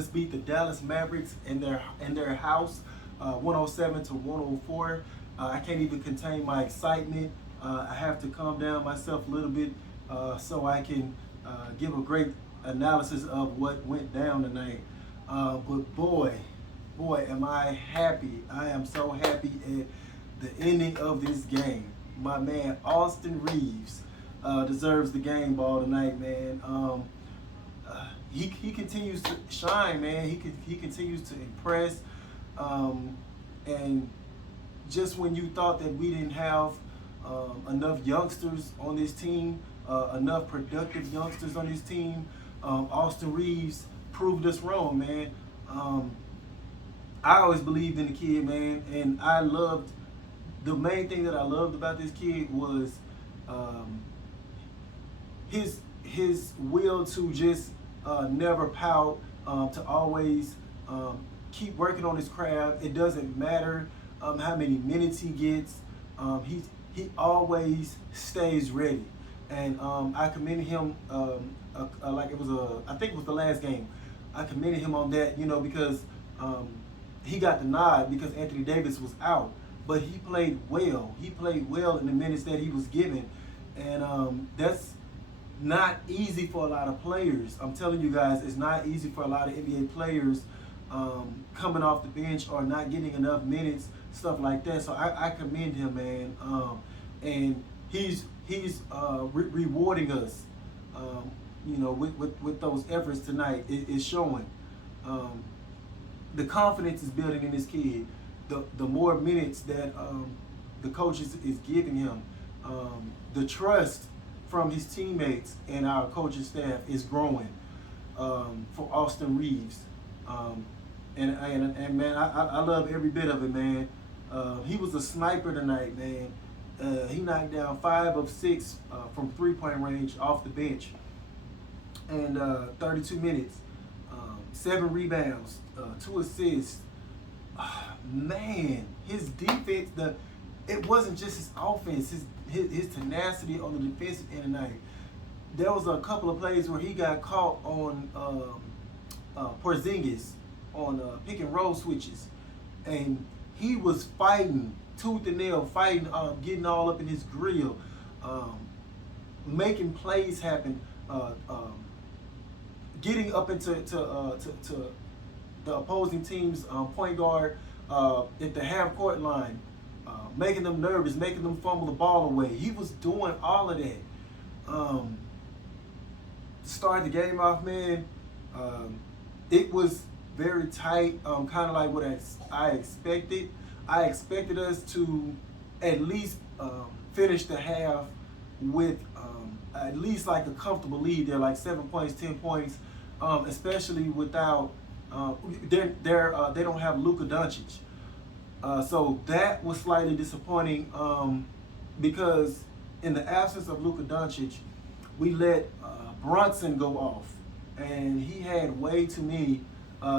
just beat the Dallas Mavericks in their house, 107-104. I can't even contain my excitement. I have to calm down myself a little bit so I can give a great analysis of what went down tonight. But boy, am I happy. I am so happy at the ending of this game. My man, Austin Reaves, deserves the game ball tonight, man. He continues to shine, man. He continues to impress. And just when you thought that we didn't have enough youngsters on this team, enough productive youngsters on this team, Austin Reaves proved us wrong, man. I always believed in the kid, man, and the main thing that I loved about this kid was his will to just never pout, to always keep working on his craft. It doesn't matter how many minutes he gets. He always stays ready, and I commended him. Like I think it was the last game. I commended him on that, because he got the nod because Anthony Davis was out, but he played well. He played well in the minutes that he was given, and that's not easy for a lot of players. I'm telling you guys, it's not easy for a lot of NBA players coming off the bench or not getting enough minutes, stuff like that. So I commend him, man, and he's rewarding us, with those efforts tonight. It's showing. The confidence is building in this kid. The more minutes that the coach is giving him, the trust from his teammates and our coaching staff is growing for Austin Reaves. And man, I love every bit of it, man. He was a sniper tonight, man. He knocked down 5 of 6 from three-point range off the bench, and 32 minutes, 7 rebounds, 2 assists. Man, his defense, it wasn't just his offense, his tenacity on the defensive end tonight. There was a couple of plays where he got caught on Porzingis on pick and roll switches, and he was fighting tooth and nail, getting all up in his grill, making plays happen, getting up into to the opposing team's point guard at the half court line, making them nervous, making them fumble the ball away. He was doing all of that. To start the game off, man, it was very tight, kind of like what I expected. I expected us to at least finish the half with at least like a comfortable lead there, like 7 points, 10 points, especially without they don't have Luka Doncic. So that was slightly disappointing because in the absence of Luka Doncic, we let Brunson go off, and he had way too many.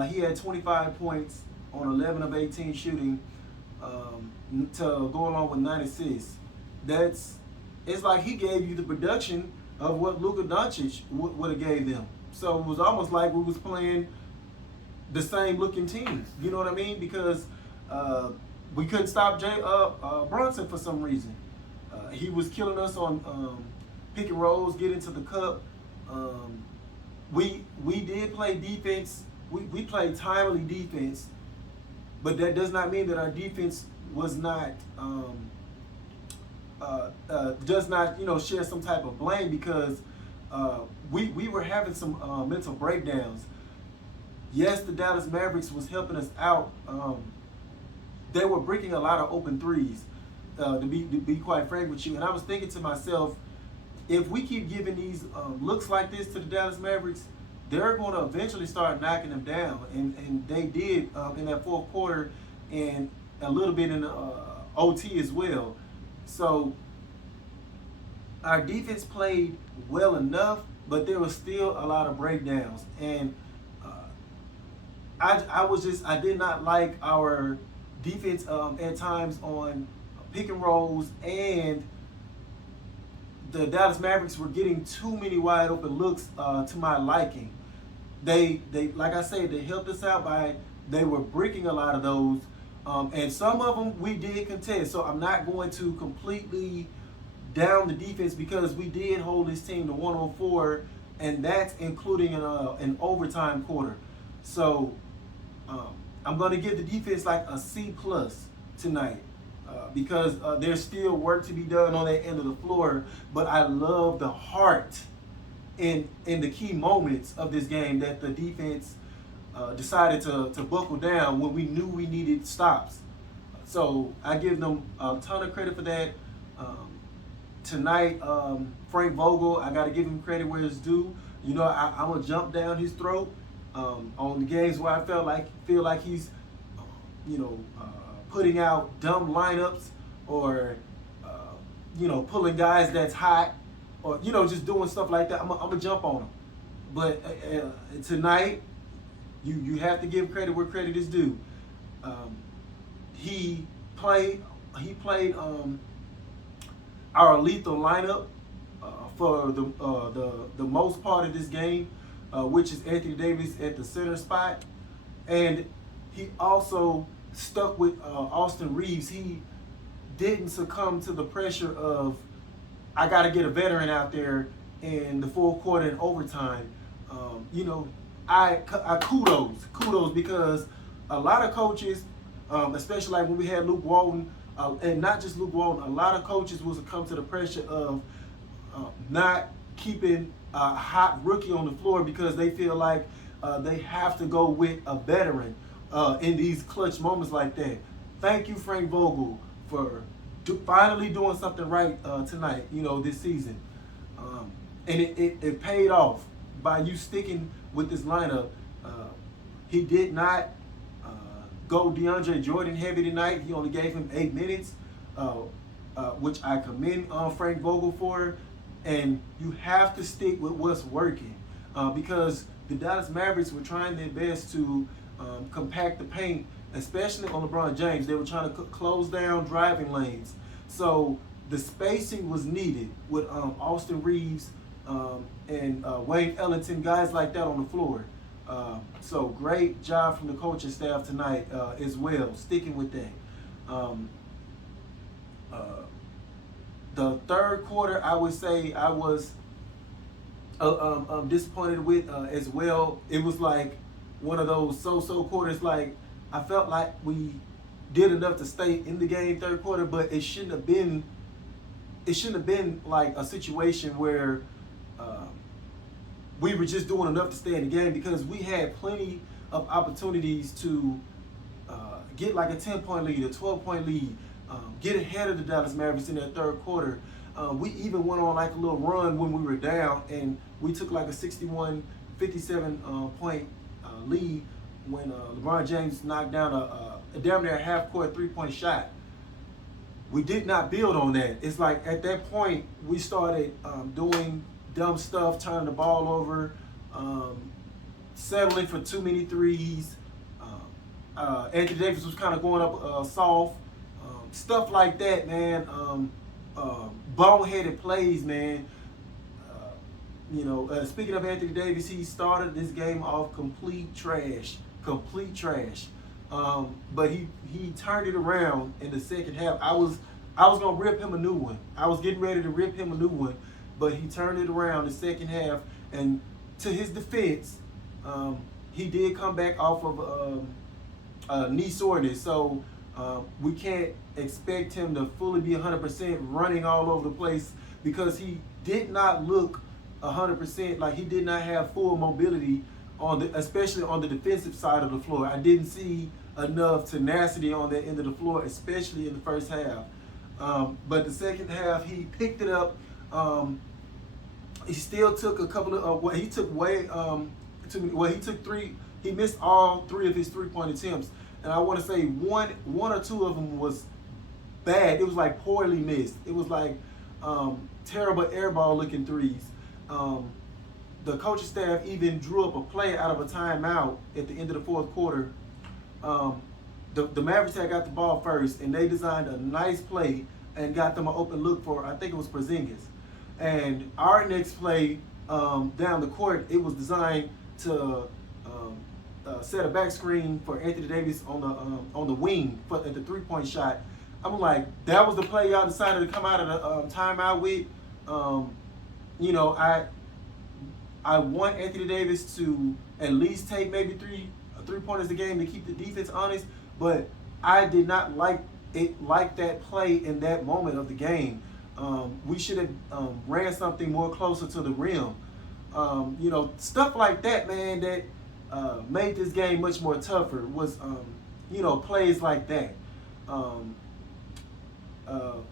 He had 25 points on 11 of 18 shooting to go along with 9 assists. It's like he gave you the production of what Luka Doncic would have gave them. So it was almost like we was playing the same looking team. You know what I mean? Because we couldn't stop Brunson for some reason. He was killing us on pick and rolls, get into the cup. We did play defense. We played timely defense, but that does not mean that our defense was not does not share some type of blame, because we were having some mental breakdowns. Yes, the Dallas Mavericks was helping us out. They were breaking a lot of open threes, to be quite frank with you. And I was thinking to myself, if we keep giving these looks like this to the Dallas Mavericks, they're going to eventually start knocking them down. And they did in that fourth quarter, and a little bit in the OT as well. So our defense played well enough, but there was still a lot of breakdowns. And I did not like our defense at times on pick and rolls, and the Dallas Mavericks were getting too many wide open looks to my liking. they like I said, they helped us out by they were breaking a lot of those, and some of them we did contest. So I'm not going to completely down the defense because we did hold this team to 104, and that's including an overtime quarter. So I'm going to give the defense like a C plus tonight. Because there's still work to be done on that end of the floor, but I love the heart in the key moments of this game that the defense decided to buckle down when we knew we needed stops. So I give them a ton of credit for that. Tonight, Frank Vogel, I got to give him credit where it's due. You know, I'm gonna jump down his throat on the games where I feel like he's, you know, putting out dumb lineups or, you know, pulling guys that's hot or, you know, just doing stuff like that. I'm gonna jump on him. But tonight, you have to give credit where credit is due. He played our lethal lineup for the most part of this game, which is Anthony Davis at the center spot, and he also stuck with Austin Reaves. He didn't succumb to the pressure of I got to get a veteran out there in the fourth quarter and overtime. You know, I kudos because a lot of coaches, especially like when we had Luke Walton. And not just Luke Walton, a lot of coaches will succumb to the pressure of not keeping a hot rookie on the floor because they feel like they have to go with a veteran in these clutch moments like that. Thank you, Frank Vogel, for finally doing something right tonight, you know, this season. And it paid off by you sticking with this lineup. He did not go DeAndre Jordan heavy tonight. He only gave him 8 minutes, which I commend Frank Vogel for. And you have to stick with what's working because the Dallas Mavericks were trying their best to compact the paint, especially on LeBron James. They were trying to close down driving lanes. So the spacing was needed with Austin Reaves and Wayne Ellington, guys like that on the floor. So great job from the coaching staff tonight as well, sticking with that. The third quarter, I would say I was disappointed with as well. It was like one of those so-so quarters. Like I felt like we did enough to stay in the game third quarter, but it shouldn't have been. It shouldn't have been like a situation where we were just doing enough to stay in the game because we had plenty of opportunities to get like a 10-point lead, a 12-point lead, get ahead of the Dallas Mavericks in that third quarter. We even went on like a little run when we were down, and we took like a 61-57 point lead when LeBron James knocked down a damn near half-court three-point shot. We did not build on that. It's like at that point we started doing dumb stuff, turning the ball over, settling for too many threes. Anthony Davis was kind of going up soft. Stuff like that, man. Boneheaded plays, man. You know, speaking of Anthony Davis, he started this game off complete trash. But he turned it around in the second half. I was gonna rip him a new one. I was getting ready to rip him a new one, but he turned it around the second half. And to his defense, he did come back off of knee soreness, so we can't expect him to fully be 100% running all over the place because he did not look 100%. Like he did not have full mobility especially on the defensive side of the floor. I didn't see enough tenacity on that end of the floor, especially in the first half. But the second half, he picked it up. He still took a couple of he took he took three. He missed all 3 of his 3-point attempts, and I want to say one or two of them was bad. It was like poorly missed. It was like terrible airball looking threes. The coaching staff even drew up a play out of a timeout at the end of the fourth quarter. The Mavericks had got the ball first, and they designed a nice play and got them an open look for, I think it was Porzingis. And our next play down the court, it was designed to set a back screen for Anthony Davis on the wing at the 3-point shot. I'm like, that was the play y'all decided to come out of the timeout with. You know, I want Anthony Davis to at least take maybe three-pointers a game to keep the defense honest, but I did not like that play in that moment of the game. We should have ran something more closer to the rim. You know, stuff like that, man, that made this game much more tougher was, you know, plays like that.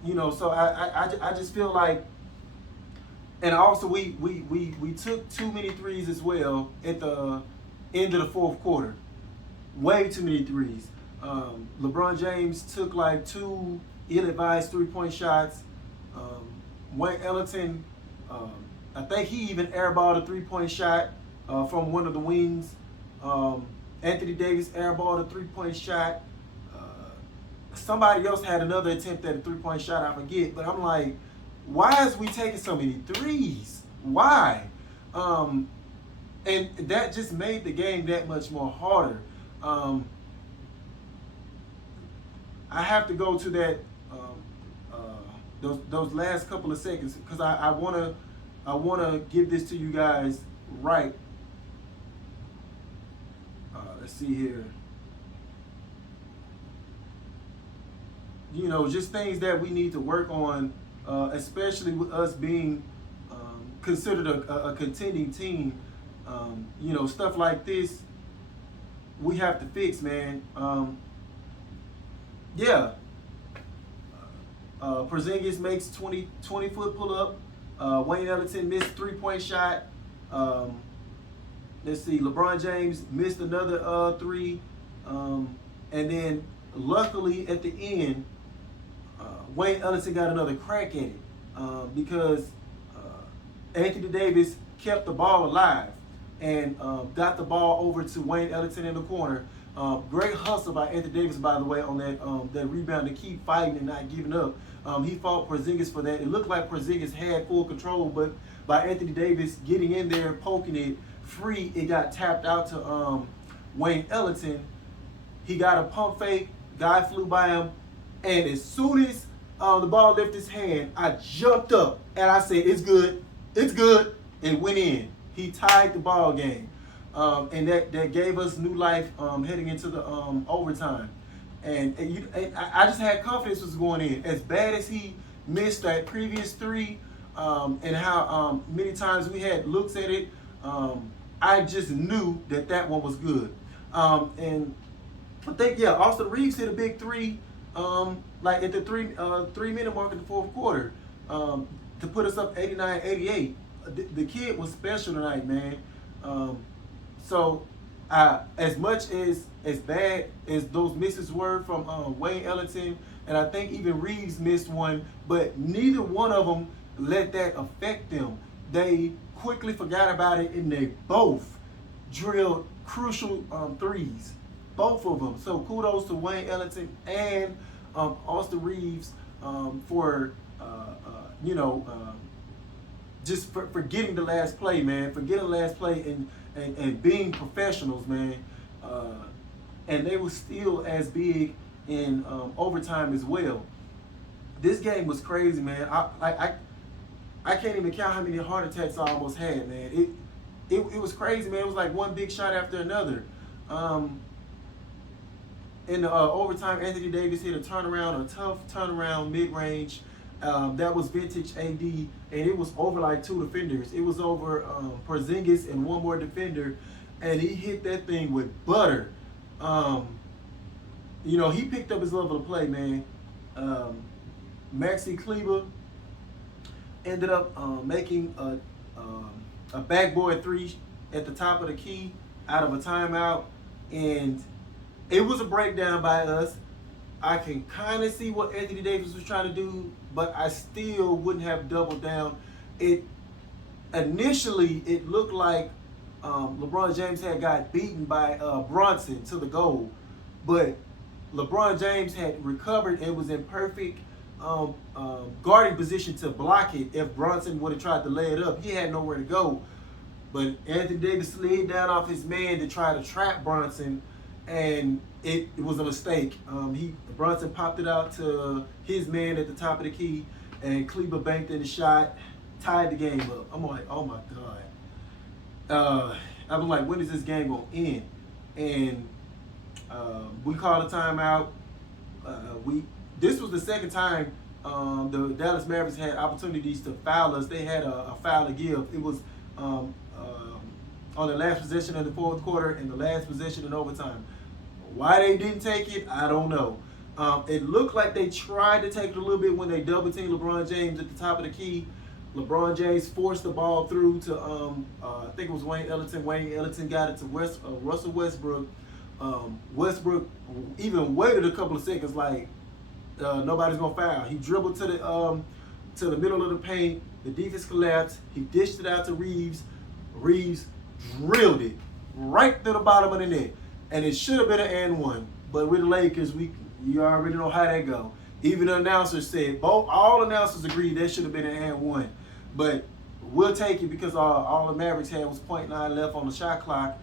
You know, so I just feel like, and also we took too many threes as well at the end of the fourth quarter. Way too many threes. LeBron James took like 2 ill-advised 3-point shots. Wayne Ellington, I think he even airballed a 3-point shot from one of the wings. Anthony Davis airballed a 3-point shot. Somebody else had another attempt at a 3-point shot, I forget. But I'm like, why is we taking so many threes? Why? And that just made the game that much more harder. I have to go to that those last couple of seconds because I wanna give this to you guys right. Let's see here. You know, just things that we need to work on, especially with us being considered a contending team. You know, stuff like this we have to fix, man. Yeah. Porzingis makes 20-foot pull-up. Wayne Ellington missed 3-point shot. Let's see, LeBron James missed another 3. And then luckily at the end, Wayne Ellington got another crack at it because Anthony Davis kept the ball alive and got the ball over to Wayne Ellington in the corner. Great hustle by Anthony Davis, by the way, on that rebound to keep fighting and not giving up. He fought Porzingis for that. It looked like Porzingis had full control, but by Anthony Davis getting in there, poking it free, it got tapped out to Wayne Ellington. He got a pump fake. Guy flew by him, and as soon as the ball left his hand, I jumped up and I said, "It's good, it's good." It went in. He tied the ball game. And that gave us new life heading into the overtime. And I just had confidence was going in. As bad as he missed that previous 3 and how many times we had looks at it, I just knew that one was good. And I think, yeah, Austin Reaves hit a big 3 like at the 3-minute mark in the fourth quarter to put us up 89-88. The kid was special tonight, man. So, as much as bad as those misses were from Wayne Ellington, and I think even Reaves missed one, but neither one of them let that affect them. They quickly forgot about it, and they both drilled crucial threes, both of them. So kudos to Wayne Ellington and Austin Reaves for just for getting the last play, man. For getting the last play and being professionals, man. And they were still as big in overtime as well. This game was crazy, man. I can't even count how many heart attacks I almost had, man. It was crazy, man. It was like one big shot after another. In the overtime, Anthony Davis hit a turnaround, a tough turnaround mid-range. That was vintage AD, and it was over like 2 defenders. It was over Porzingis and one more defender, and he hit that thing with butter. You know, he picked up his level of play, man. Maxi Kleber ended up making a backboard 3 at the top of the key out of a timeout, and it was a breakdown by us. I can kind of see what Anthony Davis was trying to do, but I still wouldn't have doubled down. Initially, it looked like LeBron James had got beaten by Bronson to the goal, but LeBron James had recovered and was in perfect guarding position to block it if Bronson would have tried to lay it up. He had nowhere to go. But Anthony Davis slid down off his man to try to trap Brunson, and it was a mistake. Brunson popped it out to his man at the top of the key, and Kleber banked in the shot, tied the game up. I'm like, oh my God. I'm like, when is this game gonna end? And we called a timeout. This was the second time the Dallas Mavericks had opportunities to foul us. They had a foul to give. It was on the last possession of the fourth quarter and the last possession in overtime. Why they didn't take it, I don't know. It looked like they tried to take it a little bit when they double teamed LeBron James at the top of the key. LeBron James forced the ball through to I think it was Wayne Ellington. Wayne Ellington got it to Russell Westbrook. Westbrook even waited a couple of seconds, like nobody's gonna foul. He dribbled to the middle of the paint. The defense collapsed. He dished it out to Reaves. Reaves drilled it right to the bottom of the net, and it should have been an and one. But with the Lakers, you already know how that go. Even the announcers said, all announcers agreed that should have been an and one. But we'll take it because all the Mavericks had was 0.9 left on the shot clock,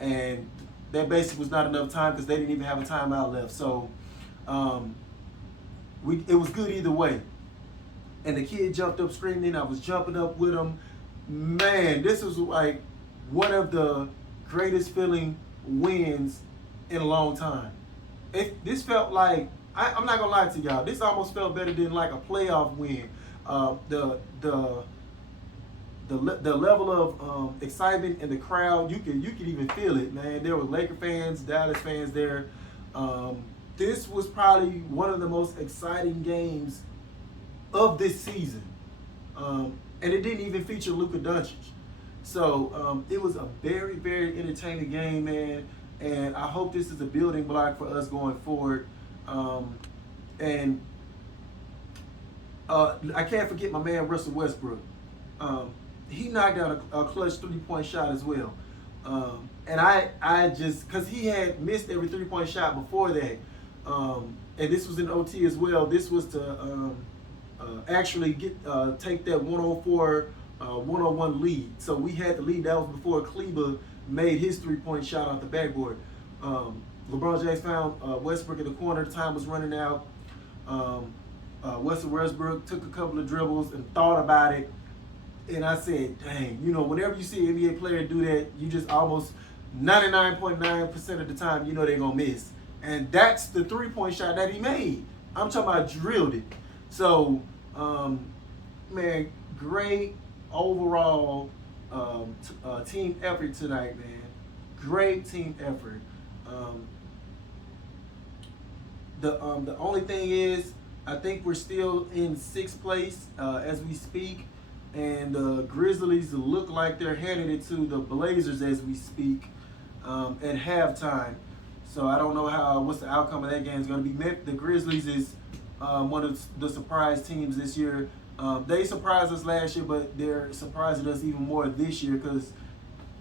and that basically was not enough time because they didn't even have a timeout left. So it was good either way. And the kid jumped up screaming. I was jumping up with him. Man, this was like one of the greatest feeling wins in a long time. This felt like, I'm not gonna lie to y'all, this almost felt better than like a playoff win. The level of excitement in the crowd, you could even feel it, man. There were Laker fans, Dallas fans there. This was probably one of the most exciting games of this season, and it didn't even feature Luka Doncic. So it was a very, very entertaining game, man. And I hope this is a building block for us going forward. And I can't forget my man Russell Westbrook. He knocked down a clutch 3-point shot as well. And I just, because he had missed every 3-point shot before that. And this was in OT as well. This was to actually take that 104-101 lead. So we had the lead. That was before Kleber made his 3-point shot off the backboard. LeBron James found Westbrook in the corner. Time was running out. Westbrook took a couple of dribbles and thought about it. And I said, dang, whenever you see an NBA player do that, you just almost 99.9% of the time, they're going to miss. And that's the 3-point shot that he made. I'm talking about drilled it. So, man, great overall team effort tonight, man. Great team effort. The only thing is, I think we're still in 6th place as we speak, and the Grizzlies look like they're handing it to the Blazers as we speak at halftime. So I don't know what's the outcome of that game is going to be. The Grizzlies is one of the surprise teams this year. They surprised us last year, but they're surprising us even more this year because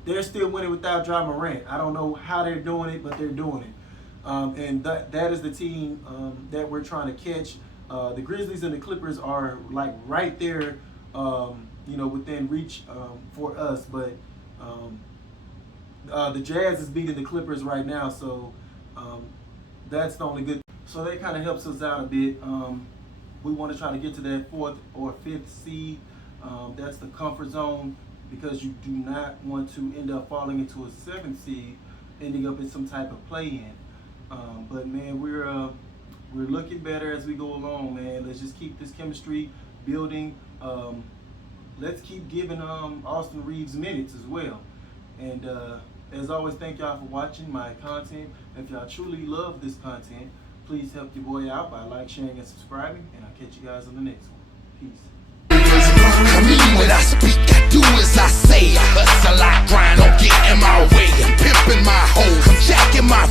they're still winning without Ja Morant. I don't know how they're doing it, but they're doing it. And that is the team that we're trying to catch. The Grizzlies and the Clippers are like right there, within reach for us. But the Jazz is beating the Clippers right now, so that's the only good. So that kind of helps us out a bit. We want to try to get to that 4th or 5th seed. That's the comfort zone because you do not want to end up falling into a 7th seed, ending up in some type of play-in. But man, we're looking better as we go along, man. Let's just keep this chemistry building. Let's keep giving Austin Reaves minutes as well. And as always, thank y'all for watching my content. If y'all truly love this content, please help your boy out by sharing, and subscribing. And I'll catch you guys on the next one. Peace. I mean what I speak, I do as I say. I hustle, I grind, don't get in my way. I'm pimping my hoes, I'm jacking my